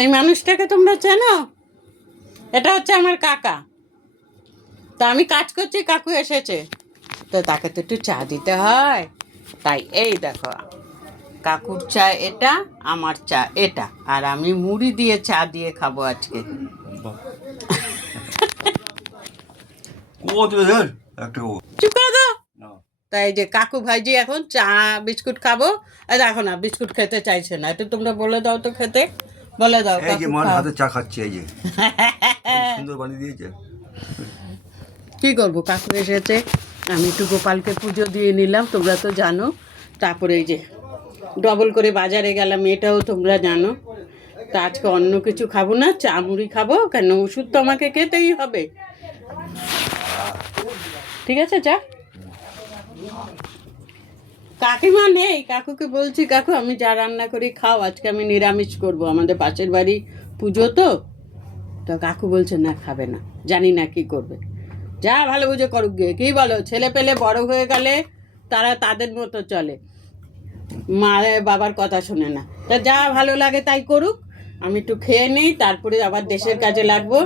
এই মানুষটাকে তোমরা চেনো? এটা হচ্ছে আমার কাকা। তা আমি কাজ করছি, কাকু এসেছে, তো তাকে তো একটু চা দিতে হয়। তাই এই দেখো, কাকুর চা এটা, আমার চা এটা, আর আমি মুড়ি দিয়ে চা দিয়ে খাবো আজকে। চুপ করে দাও। তাই যে কাকু ভাইজি এখন চা বিস্কুট খাবো। দেখো না, বিস্কুট খেতে চাইছে না, একটু তোমরা বলে দাও তো খেতে, বলে দাও। এই যে মার হাতে চা খাচ্ছে, এই যে সুন্দর বানিয়ে দিয়েছে। কী করবো, কাকু এসেছে, আমি একটু গোপালকে পুজো দিয়ে নিলাম, তোমরা তো জানো। তারপরে এই যে ডবল করে বাজারে গেলাম, এটাও তোমরা জানো। তা আজকে অন্য কিছু খাবো না, চা মুড়ি খাবো, কেন ওষুধ তো আমাকে খেতেই হবে। ঠিক আছে, চা। কাকিমা নেই, কাকুকে বলছি, কাকু আমি যা রান্না করি খাও, আজকে আমি নিরামিষ করব, আমাদের পাশের বাড়ি পুজো তো। তো কাকু বলছে না, খাবে না, জানি না কি করবে, যা ভালো বুঝে করুক গিয়ে। কী বলো, ছেলে পেলে বড় হয়ে গেলে তারা তাদের মতো চলে, মা বাবার কথা শোনে না। তা যা ভালো লাগে তাই করুক, আমি একটু খেয়ে নিই, তারপরে আবার দেশের কাজে লাগবো।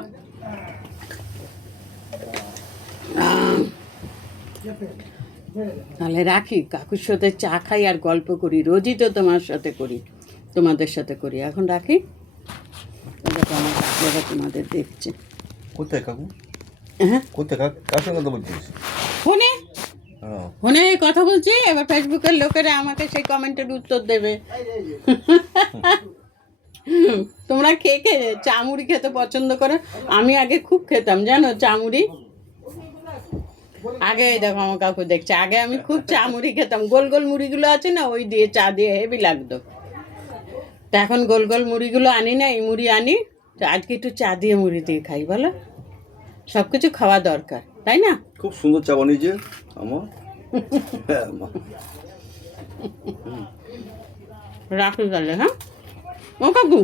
তাহলে রাখি, কাকুর সাথে চা খাই আর গল্প করি, রোজই তো তোমার সাথে করি, তোমাদের সাথে করি, এখন রাখি। দেখো আমার কাকুরা তোমাদের দেখছে। কোথায় কাকু? হ্যাঁ, কোথায় কার সঙ্গে কথা বলছিস? ফোনে ফোনে কথা বলছি, এবার ফেসবুকের লোকেরা আমাকে সেই কমেন্টের উত্তর দেবে। তোমরা কে কে চা মুড়ি খেতে পছন্দ করো? আমি আগে খুব খেতাম, জানো, চা মুড়ি। আগে দেখো আমার কাকু দেখছে, আগে আমি খুব চা মুড়ি খেতাম, গোল গোল মুড়িগুলো আছে না, ওই দিয়ে চা দিয়ে হেভি লাগতো। তা এখন গোল গোল মুড়িগুলো আনি না, এই মুড়ি আনি। তো আজকে একটু চা দিয়ে মুড়ি দিয়ে খাই, বলো। সব কিছু খাওয়া দরকার, তাই না? খুব সুন্দর চা বানিয়েছে আমার। রাখি তাহলে, হ্যাঁ ও কাকু।